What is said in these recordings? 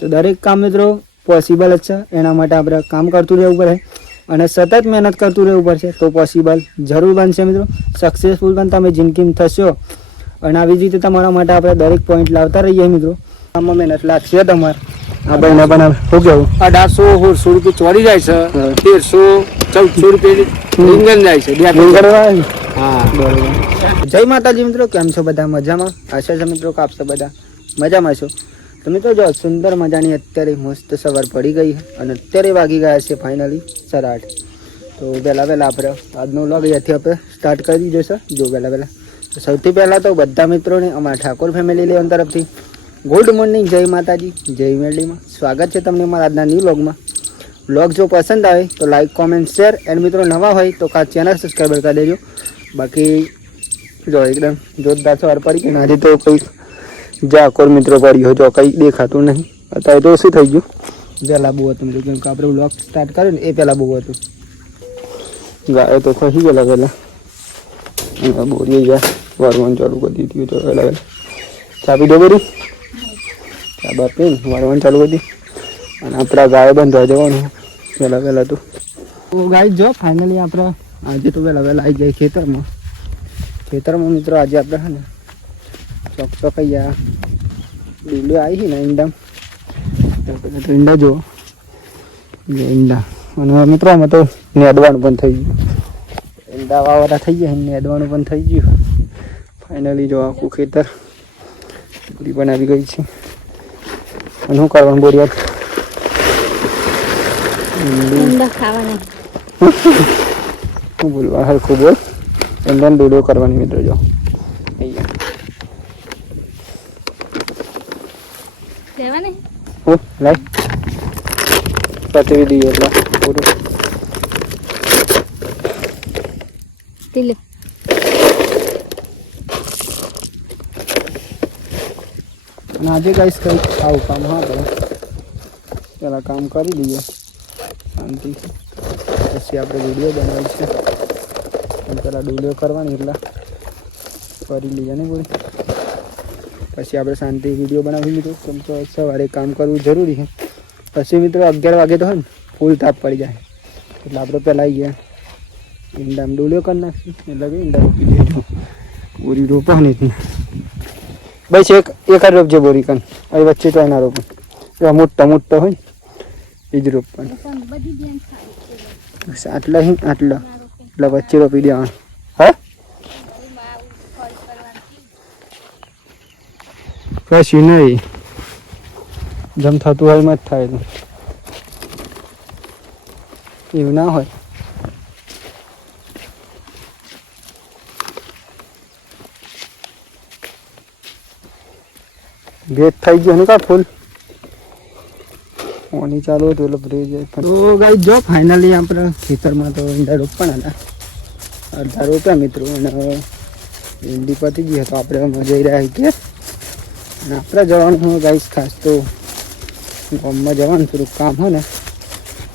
તો દરેક કામ મિત્રો પોસિબલ જ છે. એના માટે આપણે કામ કરતું રહેવું પડે અને સતત મહેનત કરતું રહેવું પડશે તો પોસિબલ જરૂર બનશે મિત્રો. સક્સેસફુલ પણ તમે જિંદગીમાં થશો. અને આવી જ રીતે તમારા માટે આપણે દરેક પોઈન્ટ લાવતા રહીએ મિત્રો. આમાં મહેનત લાગશે તમારે. આ ભાઈને પણ શું કેવું 1800 રૂપિયા ચોરી જાય છે, 1300 1400 રૂપિયા રીંગણ જાય છે. હા બરોબર. જય માતાજી મિત્રો, કેમ છો બધા? મજામાં? આશા છે મિત્રો કે આપ બધા મજામાં છો. તો મિત્રો જો સુંદર મજાની અત્યારે મસ્ત સવાર પડી ગઈ અને અત્યારે વાગી ગયા છે ફાઇનલી 8:30. તો પહેલાં આપણે આજનો વ્લોગ અહીંયાથી આપણે સ્ટાર્ટ કરી જશે. જો પહેલાં તો સૌથી પહેલાં તો બધા મિત્રોને અમારા ઠાકોર ફેમિલી લેવન તરફથી ગુડ મોર્નિંગ, જય માતાજી, જય મેરડીમાં. સ્વાગત છે તમને અમારા આજના ન્યૂ વ્લોગમાં. વ્લોગ જો પસંદ આવે તો લાઈક, કોમેન્ટ, શેર એન્ડ મિત્રો નવા હોય તો ચેનલ સબસ્ક્રાઈબર કરી દેજો. બાકી જો એકદમ જોરદાર સવાર પડી કે આજે તો કોઈ ઝાકોર મિત્રો પડ્યો જો કંઈ દેખાતું નહીં. અત્યારે તો ઓછું થઈ ગયું. પહેલાં બહુ હતું મિત્રો, કેમ કે આપણે વ્લોગ સ્ટાર્ટ કર્યો ને એ પહેલાં બહુ હતું. ગાયો તો ખસી ગયેલા પહેલાં બોરી ગયા વારવાનું ચાલુ કરી દીધી. તો પહેલાં ચાપી દો બોરી, ચા બાપીને વારવાનું ચાલુ કરી દીધી. અને આપણા ગાયો બંધવા જવાનું પહેલાં તો ગાય જો ફાઇનલી આપણે આજે તો વહેલા આવી જાય ખેતરમાં મિત્રો. આજે આપણે છે ને ચોકૈયા ડીલો આવી છે ને ઈંડા જુઓ ઈંડા. અને મિત્રો આમાં તો નેદવાનું પણ થઈ ગયું. ઈંડા વાવરા થઈ ગયા, નેદવાનું પણ થઈ ગયું. ફાઇનલી જો આખું ખેતર પૂરી પણ આવી ગઈ છે. અને શું કરવાનું બોરિયાર હું બોલવા હરખું બોલ. ઈંડાને ડોડો કરવાની મિત્રો. જો લાઈ પચવી દઈએ એટલે પૂરું. અને આજે ગાઈસ કંઈક આવું કામ હા આપણે પેલા કામ કરી દઈએ શાંતિ, પછી આપણે વિડીયો બનાવી છે. પેલા વિડીયો કરવાની એટલે કરી લઈએ ને બોલ, પછી આપણે શાંતિ વિડીયો બનાવી મિત્રો. કેમ તો સવારે કામ કરવું જરૂરી છે. પછી મિત્રો 11 વાગે તો હોય ને ફૂલ તાપ પડી જાય એટલે આપણે પહેલાં આવી ગયા ઈંડામાં ડોલિયો કરી નાખીએ. એટલે કે ઈંડા રોપી દઈએ. બોરી રોપવાની બસ એક જ રોપજે બોરી કન. અહીં વચ્ચે તો એના રોપણ એવા મોટા હોય એ જ રોપવાનું. આટલા એટલે વચ્ચે રોપી દેવાનું. હા કશું નહીં, જેમ થતું હોય એમ જ થાય. એવું ના હોય. ભેજ થઈ ગયો ને કા ફૂલ પાણી ચાલુ હતું એટલે ભરી જાય. તો ગાઈ જો ફાઇનલી આપણે ખેતરમાં તો ઈંડા રોપવાના હતા, અડધા રોપ્યા મિત્રો. અને ભીંડી પતી ગઈ તો આપણે જઈ રહ્યા છીએ. અને આપણે જવાનું હોય ગાઈસ ખાસ તો ગામમાં જવાનું થોડુંક કામ હોય ને,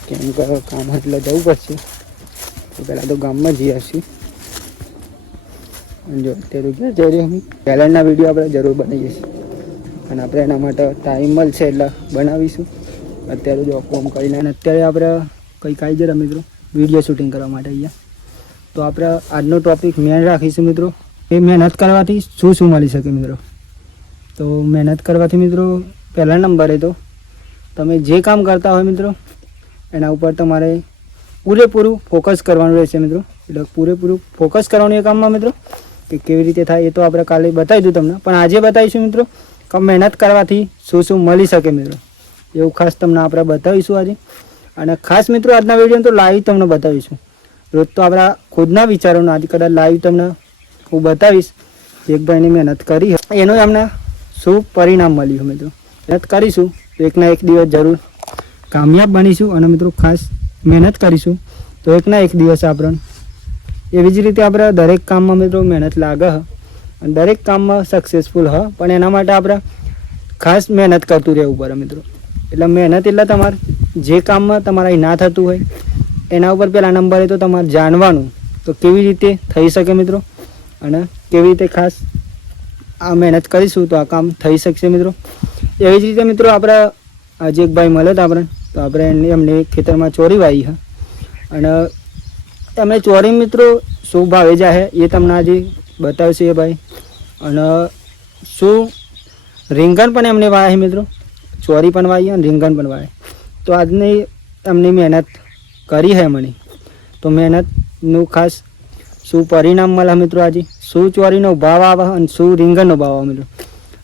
કેમ કે કામ એટલે જવું પડશે. તો પહેલાં તો ગામમાં જઈ આવશું. જો અત્યારે ક્યાં જઈ રહ્યો અમે પહેલાંના વિડીયો આપણે જરૂર બનાવીએ છીએ અને આપણે એના માટે ટાઈમ મળશે એટલે બનાવીશું. અત્યારે જો કોમ કરીને અને અત્યારે આપણે કંઈક આવી જરા મિત્રો વિડીયો શૂટિંગ કરવા માટે અહીંયા. તો આપણે આજનો ટોપિક મેન રાખીશું મિત્રો, એ મહેનત કરવાથી શું મળી શકે મિત્રો. તો મહેનત કરવાથી મિત્રો પહેલા નંબરે તો તમે જે કામ કરતા હોય મિત્રો એના ઉપર તમારે પૂરેપૂરું ફોકસ કરવાનું રહેશે મિત્રો. એટલે પૂરેપૂરું ફોકસ કરવાનું એ કામમાં મિત્રો કે કેવી રીતે થાય એ તો આપણે કાલે બતાવી દઉં તમને, પણ આજે બતાવીશું મિત્રો કે મહેનત કરવાથી શું મળી શકે મિત્રો. એવું ખાસ તમને આપણે બતાવીશું આજે. અને ખાસ મિત્રો આજના વિડીયો તો લાઈવ તમને બતાવીશું. રોજ તો આપણા ખુદના વિચારોને આજે કદાચ લાઈવ તમને હું બતાવીશ. એક ભાઈને મહેનત કરી એનું એમને શું પરિણામ મળ્યું મિત્રો. મહેનત કરીશું તો એકના એક દિવસ જરૂર કામયાબ બનીશું. અને મિત્રો ખાસ મહેનત કરીશું તો એકના એક દિવસ આપણને એવી જ રીતે આપણે દરેક કામમાં મિત્રો મહેનત લાગે અને દરેક કામમાં સક્સેસફુલ પણ એના માટે આપણે ખાસ મહેનત કરતું રહેવું પડે મિત્રો. એટલે મહેનત એટલે તમારે જે કામમાં તમારા ના થતું હોય એના ઉપર પહેલા નંબરે તો તમારે જાણવાનું તો કેવી રીતે થઈ શકે મિત્રો. અને કેવી રીતે ખાસ આ મહેનત કરીશું તો આ કામ થઈ શકશે મિત્રો. એવી જ રીતે મિત્રો આપણે આજે એક ભાઈ મળે તો આપણે, તો આપણે એમને ખેતરમાં ચોરી વાવી છે અને એમને ચોરી મિત્રો શું ભાવે જાય એ તમને આજે બતાવશે એ ભાઈ. અને શું રીંગણ પણ એમને વાવે મિત્રો, ચોરી પણ વાવી અને રીંગણ પણ વાવે. તો આજની એમની મહેનત કરી છે મને, તો મહેનતનું ખાસ શું પરિણામ મળે મિત્રો, આજે શું ચોરીનો ભાવ આવે અને શું રીંગણનો ભાવ આવે મિત્રો.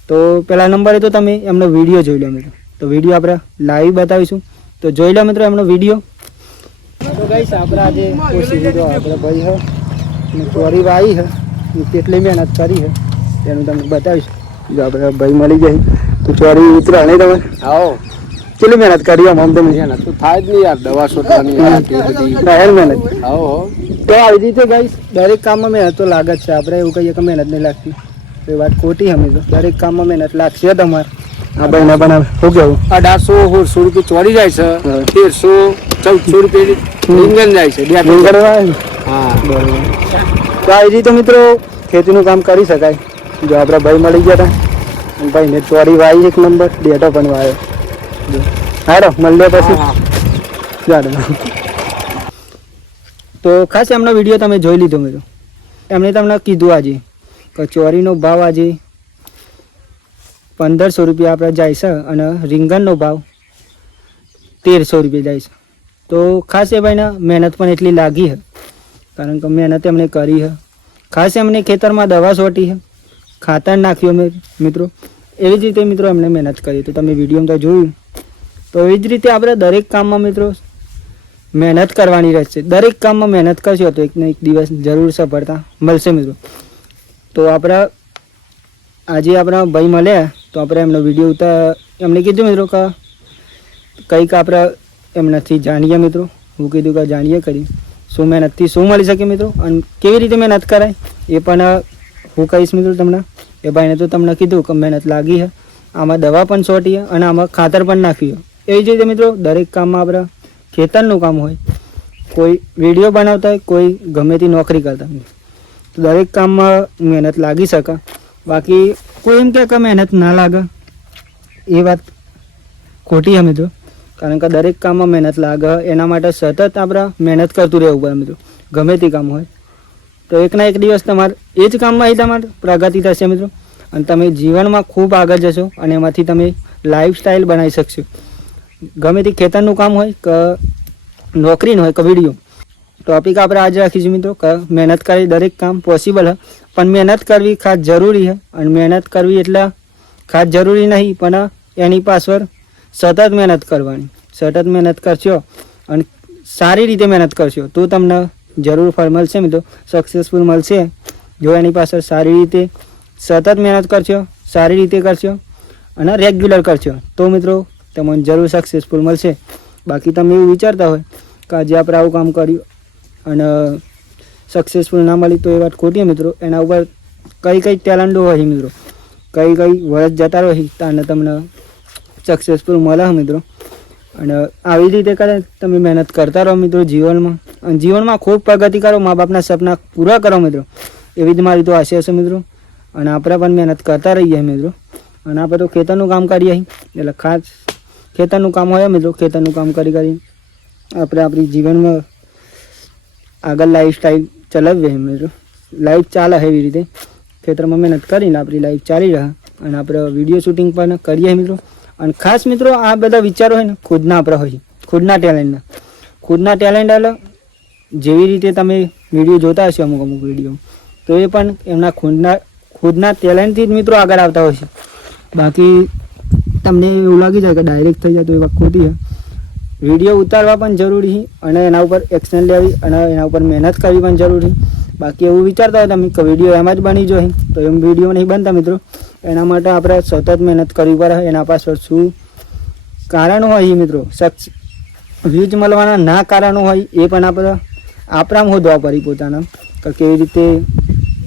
તો પહેલા નંબરે તો તમે એમનો વિડીયો જોઈ લો મિત્રો. તો વિડીયો આપણે લાઈવ બતાવીશું, તો જોઈ લો મિત્રો એમનો વિડીયો. તો ગાઈસ આપણે આજે કોશિશ તો આપણે ભાઈ છે અને ચોરી વાવી છે, કેટલી મહેનત કરી છે તેનું તમને બતાવીશું. જો આપણે ભાઈ મળી જાય તો ચોરી ઉતરે નહીં તમે આવો કેટલી મહેનત કરી આમ તમે મહેનત તો થાય જ નહીં યાર, દવા છોડવાની આ તે બધી. બહેર મહેનત. આવો તો આવી રીતે ગાઈસ દરેક કામમાં મહેનત તો લાગે જ છે. આપણે એવું કહીએ કે મહેનત નહીં લાગતી તો એ વાત ખોટી હમી. તો દરેક કામમાં મહેનત લાગશે તમારે. આ ભાઈને પણ શું કેવું, 1800 રૂપિયા ચોરી જાય છે, 1300 1400 રૂપિયા રીંગણ જાય છે. રીંગણ વાવે. હા બરોબર. તો આવી રીતે મિત્રો ખેતીનું કામ કરી શકાય. જો આપણા ભાઈ મળી ગયા હતા અને ભાઈને ચોરી વાવી એક નંબર, ડેટો પણ વાવ્યો. જો હાલો મળીએ પછી. ચાલો. તો ખાસ એમનો વિડીયો તમે જોઈ લીધો મિત્રો. એમણે તમને કીધું આજે કે ચોરીનો ભાવ આજે 1500 રૂપિયા આપણે જાય છે અને રીંગણનો ભાવ 1300 રૂપિયા જાય છે. તો ખાસ એ ભાઈને મહેનત પણ એટલી લાગી છે, કારણ કે મહેનત એમણે કરી છે. ખાસ એમને ખેતરમાં દવા છોટી છે, ખાતર નાખ્યું મિત્રો. એવી જ રીતે મિત્રો એમણે મહેનત કરી. તો તમે વિડીયોમાં તો જોયું. તો એવી જ રીતે આપણે દરેક કામમાં મિત્રો મહેનત કરવાની રહેશે. દરેક કામમાં મહેનત કરશો તો એક ને એક દિવસ જરૂર સફળતા મળશે મિત્રો. તો આપણા આજે આપણા ભાઈ મળ્યા તો આપણે એમનો વિડીયો એમને કીધું મિત્રો કે કંઈક આપણે એમનાથી જાણીએ મિત્રો. હું કીધું કે જાણીએ કરી શું મહેનતથી શું મળી શકે મિત્રો અને કેવી રીતે મહેનત કરાય એ પણ હું કહીશ મિત્રો તમને. એ ભાઈને તો તમને કીધું કે મહેનત લાગી છે, આમાં દવા પણ છોટી છે અને આમાં ખાતર પણ નાખ્યું. એવી જ રીતે મિત્રો દરેક કામમાં આપણે ખેતરનું કામ હોય, કોઈ વિડીયો બનાવતા હોય, કોઈ ગમે તે નોકરી કરતા હોય, તો દરેક કામમાં મહેનત લાગી શકે. બાકી કોઈ એમ કે મહેનત ના લાગે એ વાત ખોટી છે મિત્રો. કારણ કે દરેક કામમાં મહેનત લાગે, એના માટે સતત આપણે મહેનત કરતું રહેવું પડે મિત્રો. ગમે તે કામ હોય તો એકના એક દિવસ તમારે એ જ કામમાં તમારે પ્રગતિ થશે મિત્રો અને તમે જીવનમાં ખૂબ આગળ જશો અને એમાંથી તમે લાઈફસ્ટાઈલ બનાવી શકશો. ગમે તે ખેતરનું કામ હોય કે નોકરીનું હોય કે વિડીયો. ટોપિક આપણે આજે રાખીશું મિત્રો કે મહેનત કરી દરેક કામ પોસિબલ છે, પણ મહેનત કરવી ખાસ જરૂરી છે. અને મહેનત કરવી એટલે ખાસ જરૂરી નહીં, પણ એની પાછળ સતત મહેનત કરવાની. સતત મહેનત કરશો અને સારી રીતે મહેનત કરશો તો તમને જરૂર ફળ મળશે મિત્રો, સક્સેસફુલ મળશે. જો એની પાછળ સારી રીતે સતત મહેનત કરશો, સારી રીતે કરશો અને રેગ્યુલર કરશો તો મિત્રો તમને જરૂર સક્સેસફુલ મળશે. બાકી તમે એવું વિચારતા હોય કે આજે આપણે આવું કામ કર્યું અને સક્સેસફુલ ના મળી તો એ વાત ખોટી મિત્રો. એના ઉપર કઈ કઈ ટેલેન્ટો હોય મિત્રો, કઈ વર્ષ જતા રહે તાને તમને સક્સેસફુલ મળે મિત્રો. અને આવી રીતે કરે તમે મહેનત કરતા રહો મિત્રો જીવનમાં, અને જીવનમાં ખૂબ પ્રગતિ કરો, મા બાપના સપના પૂરા કરો મિત્રો. એવી જ મારી તો આશા છે મિત્રો. અને આપણે પણ મહેનત કરતા રહીએ મિત્રો. અને આપણે તો ખેતરનું કામ કરીએ એટલે ખાસ ખેતરનું કામ હોય મિત્રો. ખેતરનું કામ કરી આપણે આપણી જીવનમાં આગળ લાઈફસ્ટાઈલ ચલાવીએ મિત્રો. લાઈફ ચાલે એવી રીતે ખેતરમાં મહેનત કરીને આપણી લાઈફ ચાલી રહે. અને આપણે વિડીયો શૂટિંગ પણ કરીએ મિત્રો. અને ખાસ મિત્રો આ બધા વિચારો હોય ને ખુદના આપણે હોય, ખુદના ટેલેન્ટ એટલે જેવી રીતે તમે વિડીયો જોતા હશો અમુક વિડીયો, તો એ પણ એમના ખુદના ટેલેન્ટથી જ મિત્રો આગળ આવતા હોય છે. બાકી તમને એવું લાગી જાય કે ડાયરેક્ટ થઈ જાય તો એ વાત ખોટી છે. વિડીયો ઉતારવા પણ જરૂરી છે અને એના ઉપર એક્શન લેવી અને એના ઉપર મહેનત કરવી પણ જરૂરી. બાકી એવું વિચારતા હોય તમે કે વિડીયો એમાં જ બની જોઈએ તો એમ વિડીયો નહીં બનતા મિત્રો. એના માટે આપણે સતત મહેનત કરવી પડે. એના પાછળ શું કારણો હોય મિત્રો, વ્યૂઝ મળવાના ના કારણો હોય એ પણ આપણે આપણામાં શોધવા પડી પોતાના કે કેવી રીતે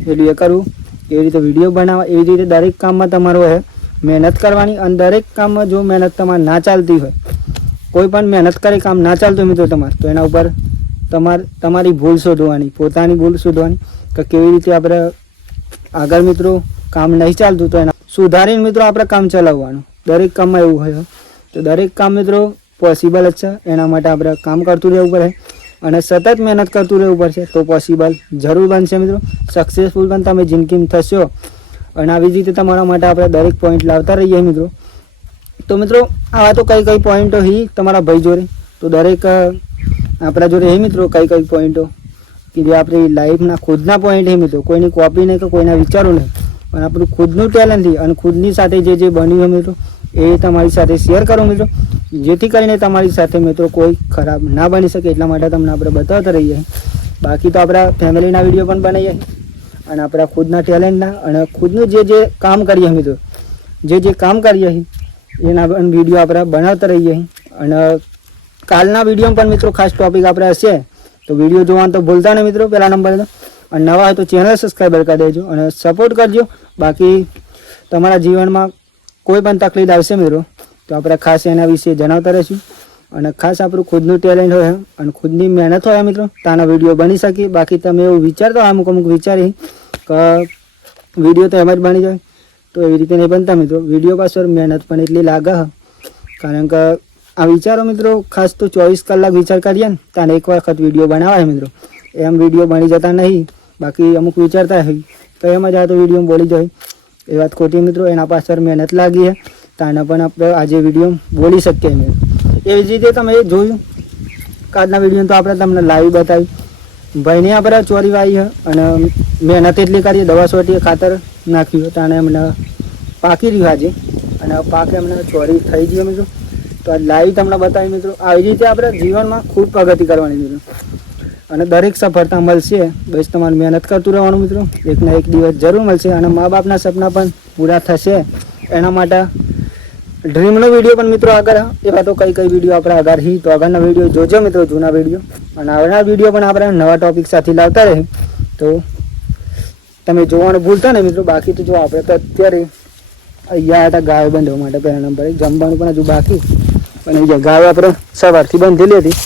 પેલું એ કરવું, કેવી રીતે વિડીયો બનાવવા. એવી રીતે દરેક કામમાં તમારે હોય મહેનત કરવાની. અને દરેક કામમાં જો મહેનત તમારે ના ચાલતી હોય, કોઈ પણ મહેનત કરી કામ ના ચાલતું મિત્રો તમારે, તો એના ઉપર તમારી ભૂલ શોધવાની, પોતાની ભૂલ શોધવાની કે કેવી રીતે આપણે આગળ મિત્રો કામ નહીં ચાલતું તો એના સુધારીને મિત્રો આપણે કામ ચલાવવાનું. દરેક કામમાં એવું હોય તો દરેક કામ મિત્રો પોસિબલ જ છે. એના માટે આપણે કામ કરતું રહેવું પડે અને સતત મહેનત કરતું રહેવું પડશે તો પોસિબલ જરૂર બનશે મિત્રો. સક્સેસફુલ પણ તમે જિંદગીમાં થશો. અને આવી જ રીતે તમારા માટે આપણે દરેક પોઈન્ટ લાવતા રહીએ મિત્રો. તો મિત્રો આવા તો કઈ કઈ પોઈન્ટો હી તમારા ભાઈ જોડે, તો દરેક આપણા જોડે હે મિત્રો કઈ કઈ પોઈન્ટો કે જે આપણી લાઈફના ખુદના પોઈન્ટ હે મિત્રો. કોઈની કોપી નહીં કે કોઈના વિચારો નહીં, પણ આપણું ખુદનું ટેલેન્ટ છે અને ખુદની સાથે જે બન્યું હોય મિત્રો એ તમારી સાથે શેર કરો મિત્રો, જેથી કરીને તમારી સાથે મિત્રો કોઈ ખરાબ ના બની શકે. એટલા માટે તમને આપણે બતાવતા રહીએ. બાકી તો આપણા ફેમિલીના વિડીયો પણ બનાવીએ અને આપણા ખુદના ટેલેન્ટના અને ખુદનું જે કામ કરીએ મિત્રો, જે કામ કરીએ એના પણ વિડીયો આપણે બનાવતા રહીએ. અને કાલના વિડીયો પણ મિત્રો ખાસ ટોપિક આપણે હશે, તો વિડીયો જોવાનું તો ભૂલતા નહીં મિત્રો પહેલા નંબર તો. અને નવા હોય તો ચેનલ સબસ્ક્રાઈબર કરી દેજો અને સપોર્ટ કરજો. બાકી તમારા જીવનમાં કોઈ પણ તકલીફ આવશે મિત્રો તો આપણે ખાસ એના વિશે જણાવતા રહીશું. અને ખાસ આપણું ખુદનું ટેલેન્ટ હોય અને ખુદની મહેનત હોય મિત્રો તાના વિડીયો બની શકે. બાકી તમે એવું વિચારતા હોય અમુક વિચારી કે વિડીયો તો એમ જ બની જાય, તો એવી રીતે નહીં બનતા મિત્રો. વિડીયો પાછળ મહેનત પણ એટલી લાગે, કારણ કે આ વિચારો મિત્રો ખાસ તો 24 કલાક વિચાર કરીએ ને તાને એક વખત વિડીયો બનાવાય મિત્રો. એમ વિડીયો બની જતા નહીં. બાકી અમુક વિચારતા હોય તો એમ જ આ તો વિડીયો બોલી જાય, એ વાત ખોટી મિત્રો. એના પાછળ મહેનત લાગી છે તાને પણ આપણે આજે વિડીયો બોલી શકીએ મિત્રો. એવી જ રીતે તમે જોયું આજના વિડીયો તો આપણે તમને લાઈવ બતાવી. ભાઈને આપણે ચોરી વાવી છે અને મહેનત એટલી કરીએ, દવા છોટીએ, ખાતર નાખ્યું તાને એમને પાકી રહ્યું આજે અને પાક એમને ચોરી થઈ ગયો મિત્રો. તો આ લાઈવ તમને બતાવી મિત્રો. આવી રીતે આપણે જીવનમાં ખૂબ પ્રગતિ કરવાની મિત્રો અને દરેક સફળતા મળશે. બસ તમારે મહેનત કરતું રહેવાનું મિત્રો. એકના એક દિવસ જરૂર મળશે અને મા બાપના સપના પણ પૂરા થશે. એના માટે ડ્રીમનો વિડીયો પણ મિત્રો આગળ, એવા તો કઈ વિડીયો આપણે આગળ હી તો આગળના વિડીયો જોજો મિત્રો, જૂના વિડીયો. અને આગળના વિડીયો પણ આપણે નવા ટોપિક સાથે લાવતા રહે તો તમે જોવાનું ભૂલતા નહીં મિત્રો. બાકી તો જો આપણે તો અત્યારે અહીંયા હતા ગાયો બાંધવા માટે પહેલા નંબરે, જમવાનું પણ હજુ બાકી. પણ અહીંયા ગાયો આપણે સવારથી બાંધેલી હતી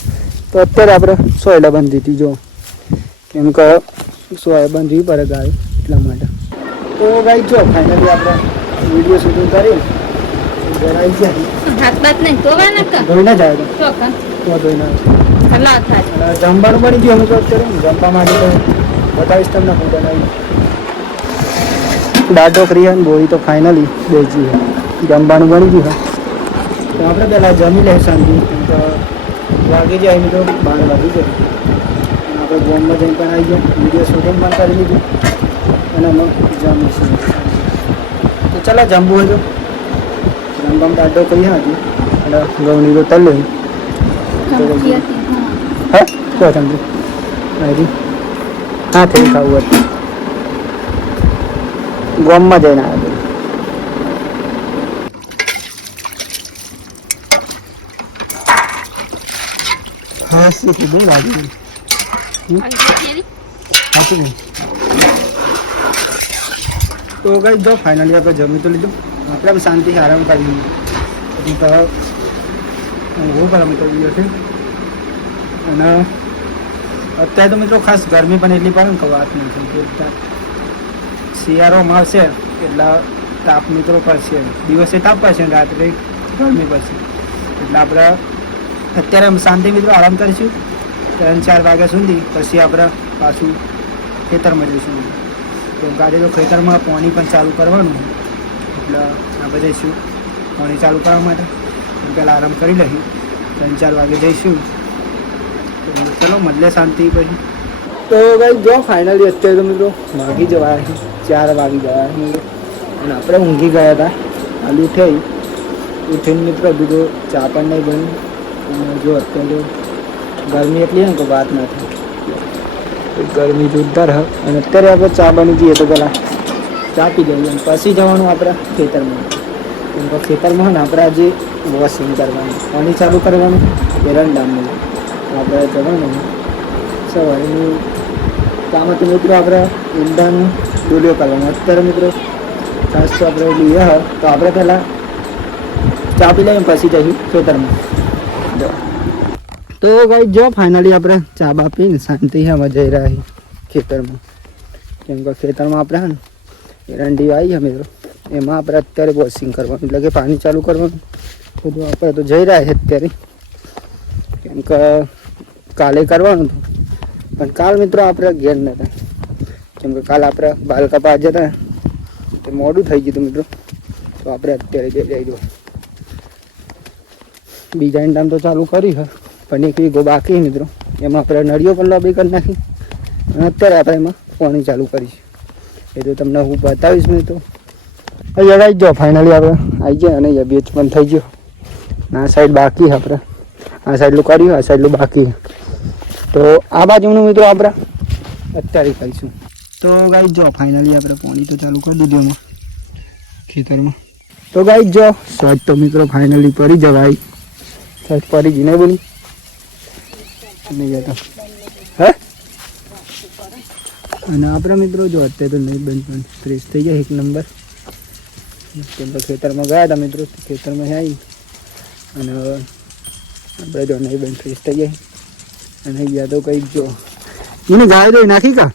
તો અત્યારે આપણે સોયલા બાંધી હતી. જો કેમ કે સોયા બાંધવી પડે ગાય એટલા માટે. તો ગાઈ જો ફાઇનલી આપણે વિડીયો શૂટિંગ કરી ધોઈ ના જાય તો ધોઈ ના. જમવાનું બની ગયું અમે તો અત્યારે. જમવા માટે તો બતાવીશ તમને હું બનાવી. દાળ ઢોકળી અને બોરી તો ફાઇનલી બેસી છે. જમવાનું બની ગયું તો આપણે પહેલાં જમી લઈએ શાંતિ. તો વાગી જાય મિત્રો 12 વાગી જાય. આપણે ગોમમાં જઈને પણ આવી ગયા, વિડીયો શૂટિંગ પણ કરી લીધું અને અમે જમીશું. તો ચાલો જમવું હોય તો જમવામાં દાળ ઢોકળી હતી અને ઘઉંની રોટલ લઈ. હા શું સમજુ હજી હા થઈ ખાવું હતું. ગોમમાં જઈને આવ્યા. હા શું કીધું લાગી તો કઈ જો ફાઇનલી આપણે જમી તો લીધું. આપણે શાંતિથી આરામ કરી લીધું. તો બહુ ગરમ તો ગયો છે અને અત્યારે તો મિત્રો ખાસ ગરમી પણ એટલી પડે ને કે વાત નથી. શિયાળોમાં આવશે એટલા તાપ મિત્રો પડશે, દિવસે તાપ પડશે રાત્રે ગરમી પડશે. એટલે આપણે અત્યારે શાંતિ મિત્રો આરામ કરીશું 3-4 વાગ્યા સુધી. પછી આપણે પાછું ખેતરમાં જઈશું. કેમ કે આજે તો ખેતરમાં પાણી પણ ચાલુ કરવાનું એટલે આપણે જઈશું પાણી ચાલુ કરવા માટે. પહેલાં આરામ કરી લઈશું, 3-4 વાગે જઈશું. તો ચલો મળે શાંતિ પછી. તો ભાઈ જો ફાઇનલી અત્યારે તો મિત્રો વાગી જવાય છે, 4 વાગી ગયા મિત્રો. અને આપણે ઊંઘી ગયા હતા. હાલ ઉઠીને મિત્રો હજુ તો ચા પણ નહીં બની. અને જો અત્યારે ગરમી એટલી ને તો વાત ના થાય. ગરમી જોરદાર હ. અને અત્યારે આપણે ચા બની જઈએ તો પહેલાં ચા પી જઈએ અને પછી જવાનું આપણે ખેતરમાં. કેમ કે ખેતરમાં ને આપણે આજે વોશિંગ કરવાનું, પાણી ચાલુ કરવાનું એરંડામાં આપણે જવાનું. સવારેનું કામ હતું મિત્રો આપણે ઈંડાનું ડોલીઓ કરવાનું. અત્યારે મિત્રો ખાસ તો આપણે લઈએ તો આપણે પહેલાં ચા પી લઈએ પછી જઈશું ખેતરમાં. તો ભાઈ જો ફાઇનલી આપણે ચા બા પીને શાંતિ અમે જઈ રહ્યા છીએ ખેતરમાં. કેમ કે ખેતરમાં આપણે એરંડી આવી છે મિત્રો, એમાં આપણે અત્યારે વોશિંગ કરવાનું એટલે કે પાણી ચાલુ કરવાનું તો જો આપણે તો જઈ રહ્યા છે અત્યારે, કેમ કે કાલે કરવાનું હતું પણ કાલ મિત્રો આપણે ઘેર નતા, કેમ કે કાલ આપણે બાલ કપા જતા તે મોડું થઈ ગયું હતું મિત્રો. તો આપણે અત્યારે જઈ જઈશું. બીજા ટાઈમ તો ચાલુ કરી છે પણ એક વીઘો બાકી મિત્રો, એમાં આપણે નળીઓ પણ લોબી કરી નાખી અને અત્યારે આપણે એમાં પાણી ચાલુ કરીશું. એ તો તમને હું બતાવીશ મિત્રો. અહીંયા આવી જાઓ ફાઇનલી આપણે આવી ગયા અને અહીંયા બેચ પણ થઈ ગયો. આ સાઈડ બાકી છે આપણે, આ સાઈડનું કર્યું, આ સાઈડનું બાકી. તો આ બાજુનું મિત્રો આપણે અત્યારે કરીશું. તો ગાઈ જો ફાઇનલી આપણે પાણી તો ચાલુ કરી દીધું એમાં ખેતરમાં. તો ગાઈ જો શર્ટ તો મિત્રો ફાઇનલી પડી જવાય, શર્ટ પડી જ નહીં બોલી નહીં જતા હે. અને આપણે મિત્રો જો અત્યારે તો નહીં બંધ પણ ફ્રેશ થઈ જાય એક નંબર. કેમ કે ખેતરમાં ગયા હતા મિત્રો, ખેતરમાં આવી અને આપણે જો નહીં બંધ ફ્રેશ થઈ જાય. અને અહીંયા તો કંઈક જો એને ગાય તો નાખી કા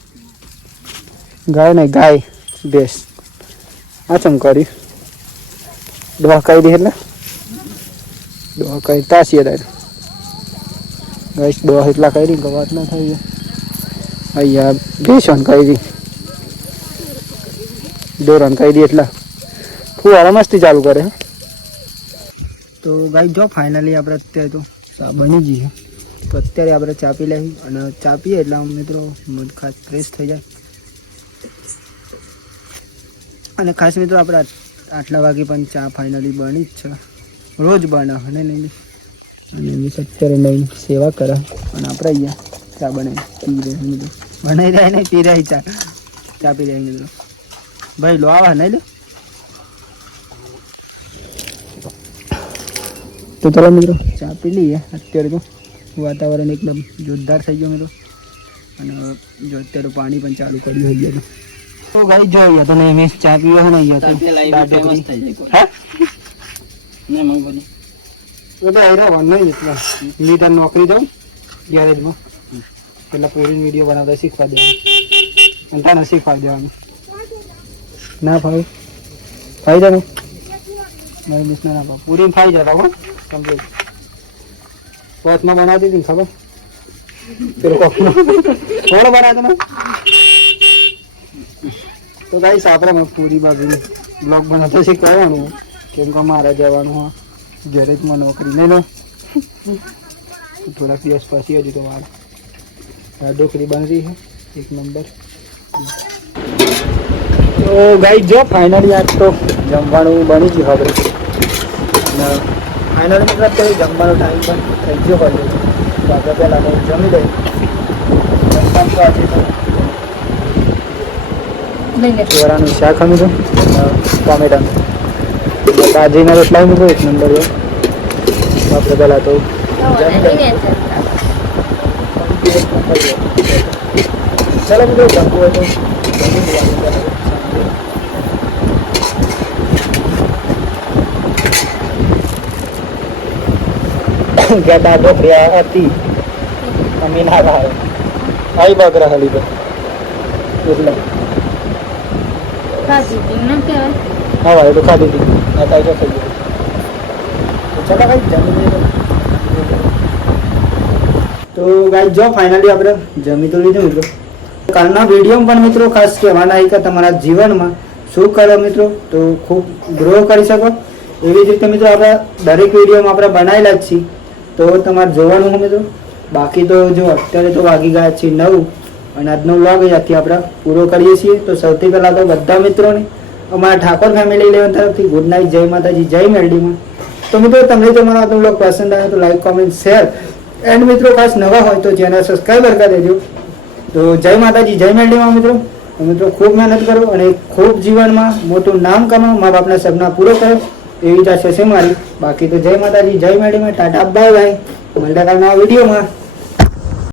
ગાય નહીં ગાય ભેંસ આ ચમ કરી દવા કરી દે એટલે દવા કરી તાસીએ તારે ગાય દવા એટલા કરી ગવાત ના થઈ અહીંયા ભેંસણ કરી દોરણ કરી દે એટલા ફુવારા મસ્તી ચાલુ કરે. તો ગાય જો ફાઇનલી આપણે અત્યારે તો ચા બની જઈએ. તો અત્યારે આપણે ચા પી લઈએ અને ચા પીએ એટલે મિત્રો મધ ખાસ ફ્રેશ થઈ જાય. અને ખાસ મિત્રો આપણે આટલા વાગે પણ ચા ફાઇનલી બની જ છે, રોજ બને અને નહીં અને એમની અત્યારે નહીં સેવા કરે અને આપણે અહીંયા ચા બનાવી પી રહે મિત્રો, બનાવી રહ્યા નહીં પી રહી ચા પી રહ્યા મિત્રો. ભાઈ લો આવા નહીં લો. તો ચાલો મિત્રો ચા પી લઈએ. અત્યારે તો વાતાવરણ એકદમ જોરદાર થઈ ગયો મિત્રો અને જો અત્યારે પાણી પણ ચાલુ કર્યું હોય ગયું. તો ગાઈ જો અહીંયા તો નહીં મેં ચા પીવો ને અહીંયા તો નહીં એટલા મીટર નોકરી જાઉં ગેરેજમાં પેલા પૂરી વિડીયો બનાવતા શીખવા દેવાનું અને તને શીખવાડી દેવાનું ના ફાવી ફાવી જાય મારી મિસ ના ભાવ પૂરી ફાવી જતા હો કમ્પ્લીટ પોચમાં બનાવી દીધી ખબર પેલો કોફીનો થોડો બનાવતો ને. તો ગાઈસ આપણે પૂરી બાજુની બ્લોગ બનાવતા શીખવાનું કેમ કે મારે જવાનું હા ગેરેજમાં નોકરી નહીં લો થોડાક દિવસ પછી હજી તો વાર ઢોકળી બનતી છે એક નંબર. તો ગાઈસ જો ફાઇનલી આજ તો જમવાનું બની ગયું હવે અને ફાઇનલી મિત્રો અત્યારે જમવાનો ટાઈમ પણ થઈ ગયો હોય તો આપણે પહેલાં જમી લઈએ. જમવાનું તો આજે તો કેળાનું શાક હતું ટોમેટાનું કાજીના રોટલા મૂકો એક નંબર હોય. આપણે પહેલાં તો ચાલો મિત્રો જમવું હોય તો ગેટા ઢોકળિયા હતી અમી ના ભાવે આઈ બકરા હલી તો એટલે હા ભાઈ તો ખાધી હતી આ તો થઈ ગયું. ચાલો ભાઈ જમી લઈએ. તો ગાઈ જો ફાઇનલી આપણે જમી તો લીધું મિત્રો. કાલના વિડીયોમાં પણ મિત્રો ખાસ કહેવાના કે તમારા જીવનમાં શું કરો મિત્રો તો ખૂબ ગ્રો કરી શકો એવી જ રીતે મિત્રો આપણે દરેક વિડીયોમાં આપણે બનાવેલા જ છીએ. તો તમારે જોવાનું હોય મિત્રો. બાકી તો જો અત્યારે તો વાગી ગયા છે 9 અને આજનો વ્લોગ અહીંયાથી આપણે પૂરો કરીએ છીએ. તો સૌથી પહેલાં તો બધા મિત્રોને અમારા ઠાકોર ફેમિલી 11 તરફથી ગુડ નાઇટ, જય માતાજી, જય મેરડીમાં. તો મિત્રો તમને જો મારો આજનો વ્લોગ પસંદ આવે તો લાઈક, કોમેન્ટ, શેર એન્ડ મિત્રો ખાસ નવા હોય તો ચેનલ સબસ્ક્રાઈબર કરી દેજો. તો જય માતાજી, જય મેરડીમાં મિત્રો. મિત્રો ખૂબ મહેનત કરો અને ખૂબ જીવનમાં મોટું નામ કમાવો, મા બાપના સપના પૂરો કરો એવી જ આશા છે મારી. બાકી તો જય માતાજી, જય મેરડીમાં, ટાટા, બાય બાય. મળતા કાલના વિડીયોમાં.